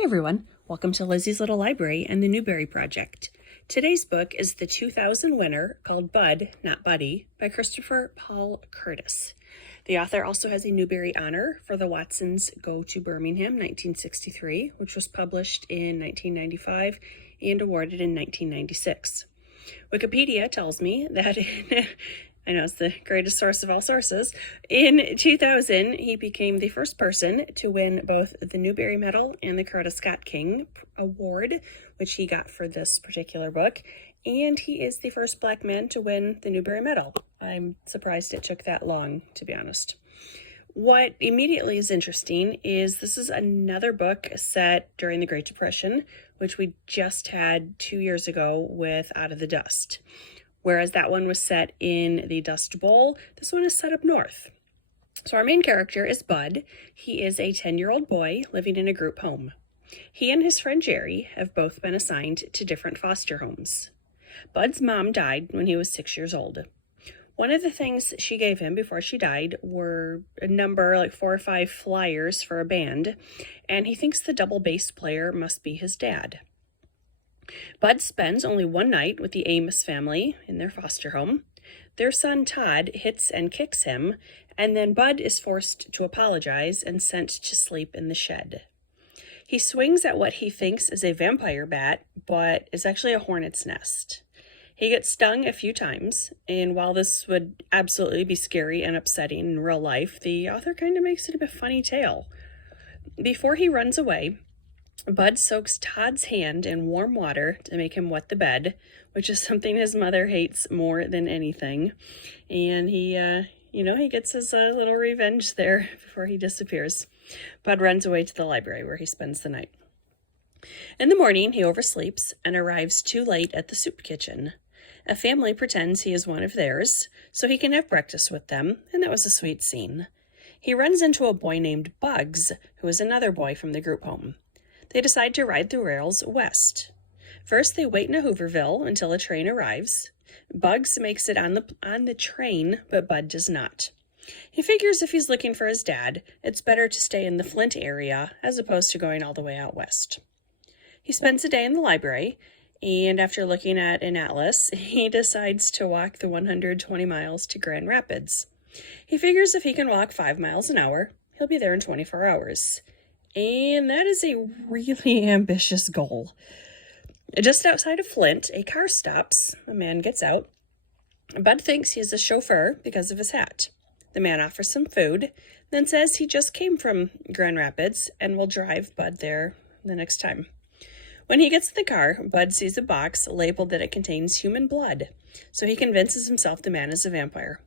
Hey everyone, welcome to Lizzie's Little Library and the Newbery Project. Today's book is the 2000 winner called Bud, Not Buddy by Christopher Paul Curtis. The author also has a Newbery honor for the Watsons Go to Birmingham 1963, which was published in 1995 and awarded in 1996. Wikipedia tells me that I know it's the greatest source of all sources. In 2000, he became the first person to win both the Newbery Medal and the Coretta Scott King Award, which he got for this particular book. And he is the first Black man to win the Newbery Medal. I'm surprised it took that long, to be honest. What immediately is interesting is this is another book set during the Great Depression, which we just had 2 years ago with Out of the Dust. Whereas that one was set in the Dust Bowl, this one is set up north. So our main character is Bud. He is a 10-year-old boy living in a group home. He and his friend Jerry have both been assigned to different foster homes. Bud's mom died when he was 6 years old. One of the things she gave him before she died were a number, like 4 or 5 flyers for a band, and he thinks the double bass player must be his dad. Bud spends only one night with the Amos family in their foster home. Their son Todd hits and kicks him, and then Bud is forced to apologize and sent to sleep in the shed. He swings at what he thinks is a vampire bat, but is actually a hornet's nest. He gets stung a few times, and while this would absolutely be scary and upsetting in real life, the author kind of makes it a bit funny tale. Before he runs away, Bud soaks Todd's hand in warm water to make him wet the bed, which is something his mother hates more than anything. And he gets his little revenge there before he disappears. Bud runs away to the library where he spends the night. In the morning, he oversleeps and arrives too late at the soup kitchen. A family pretends he is one of theirs, so he can have breakfast with them, and that was a sweet scene. He runs into a boy named Bugs, who is another boy from the group home. They decide to ride the rails west. First, they wait in a Hooverville until a train arrives. Bugs makes it on the train, but Bud does not. He figures if he's looking for his dad, it's better to stay in the Flint area as opposed to going all the way out west. He spends a day in the library, and after looking at an atlas, he decides to walk the 120 miles to Grand Rapids. He figures if he can walk 5 miles an hour, he'll be there in 24 hours. And that is a really ambitious goal. Just outside of Flint, a car stops. A man gets out. Bud thinks he is a chauffeur because of his hat. The man offers some food, then says he just came from Grand Rapids and will drive Bud there the next time. When he gets to the car, Bud sees a box labeled that it contains human blood, so he convinces himself the man is a vampire.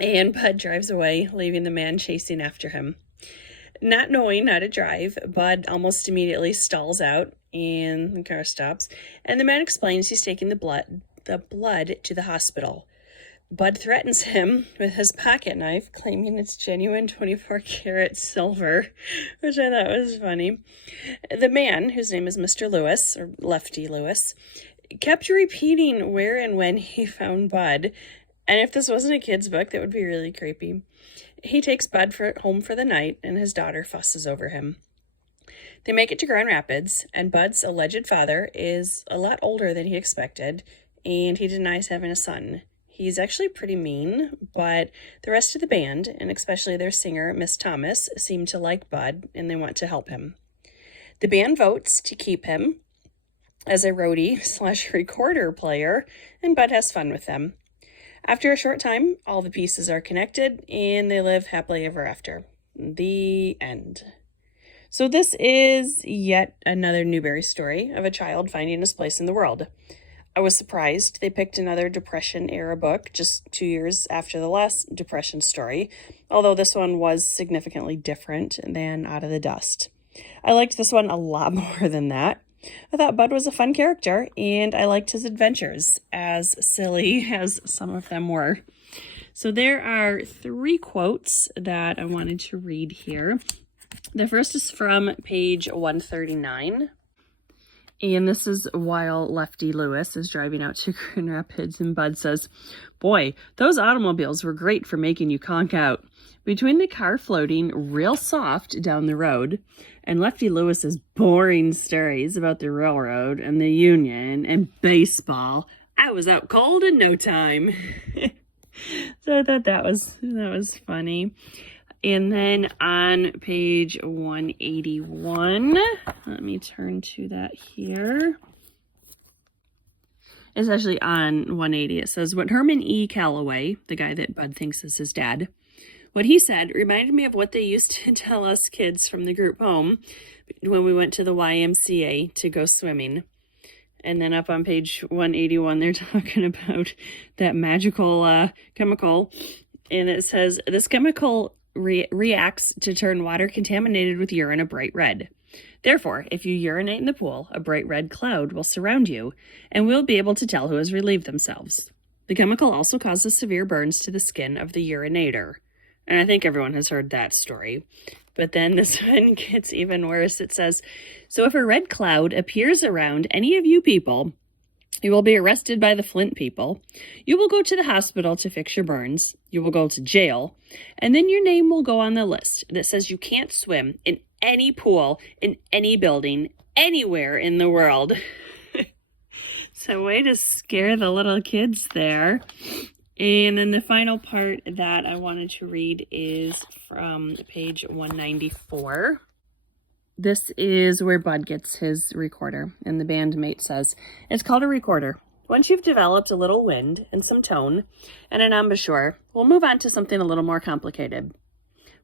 And Bud drives away, leaving the man chasing after him. Not knowing how to drive, Bud almost immediately stalls out and the car stops, and the man explains he's taking the blood to the hospital. Bud threatens him with his pocket knife, claiming it's genuine 24-karat silver, which I thought was funny. The man, whose name is Mr. Lewis, or Lefty Lewis, kept repeating where and when he found Bud, and if this wasn't a kid's book, that would be really creepy. He takes Bud home for the night, and his daughter fusses over him. They make it to Grand Rapids, and Bud's alleged father is a lot older than he expected, and he denies having a son. He's actually pretty mean, but the rest of the band, and especially their singer, Miss Thomas, seem to like Bud, and they want to help him. The band votes to keep him as a roadie/recorder player, and Bud has fun with them. After a short time, all the pieces are connected, and they live happily ever after. The end. So this is yet another Newbery story of a child finding his place in the world. I was surprised they picked another Depression-era book just 2 years after the last Depression story, although this one was significantly different than Out of the Dust. I liked this one a lot more than that. I thought Bud was a fun character, and I liked his adventures, as silly as some of them were. So there are 3 quotes that I wanted to read here. The first is from page 139, And this is while Lefty Lewis is driving out to Grand Rapids, and Bud says, "Boy, those automobiles were great for making you conk out." Between the car floating real soft down the road and Lefty Lewis's boring stories about the railroad and the Union and baseball, I was out cold in no time. So I thought that was funny. And then on page 181, let me turn to that here. It's actually on 180. It says, what Herman E. Calloway, the guy that Bud thinks is his dad, what he said reminded me of what they used to tell us kids from the group home when we went to the YMCA to go swimming. And then up on page 181, they're talking about that magical chemical. And it says, this chemical reacts to turn water contaminated with urine a bright red. Therefore, if you urinate in the pool, a bright red cloud will surround you, and we'll be able to tell who has relieved themselves. The chemical also causes severe burns to the skin of the urinator. And I think everyone has heard that story. But then this one gets even worse. It says, so if a red cloud appears around any of you people, you will be arrested by the Flint people. You will go to the hospital to fix your burns. You will go to jail. And then your name will go on the list that says you can't swim in any pool, in any building, anywhere in the world. So way to scare the little kids there. And then the final part that I wanted to read is from page 194. This is where Bud gets his recorder, and the bandmate says, it's called a recorder. Once you've developed a little wind and some tone and an embouchure, we'll move on to something a little more complicated.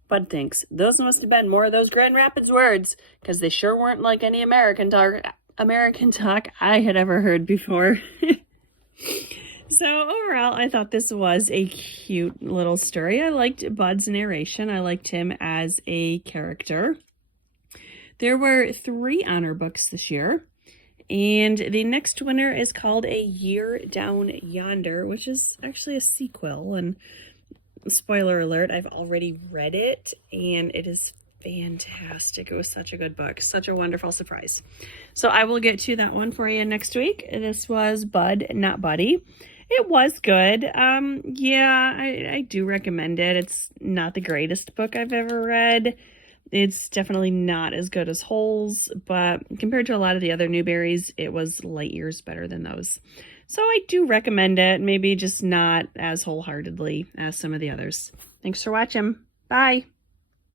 Bud thinks, those must have been more of those Grand Rapids words, because they sure weren't like any American talk I had ever heard before. So overall, I thought this was a cute little story. I liked Bud's narration. I liked him as a character. There were 3 honor books this year, and the next winner is called A Year Down Yonder, which is actually a sequel, and spoiler alert, I've already read it, and it is fantastic. It was such a good book, such a wonderful surprise. So I will get to that one for you next week. This was Bud, Not Buddy. It was good. Yeah, I do recommend it. It's not the greatest book I've ever read. It's definitely not as good as Holes, but compared to a lot of the other Newberys, it was light years better than those. So I do recommend it, maybe just not as wholeheartedly as some of the others. Thanks for watching. Bye.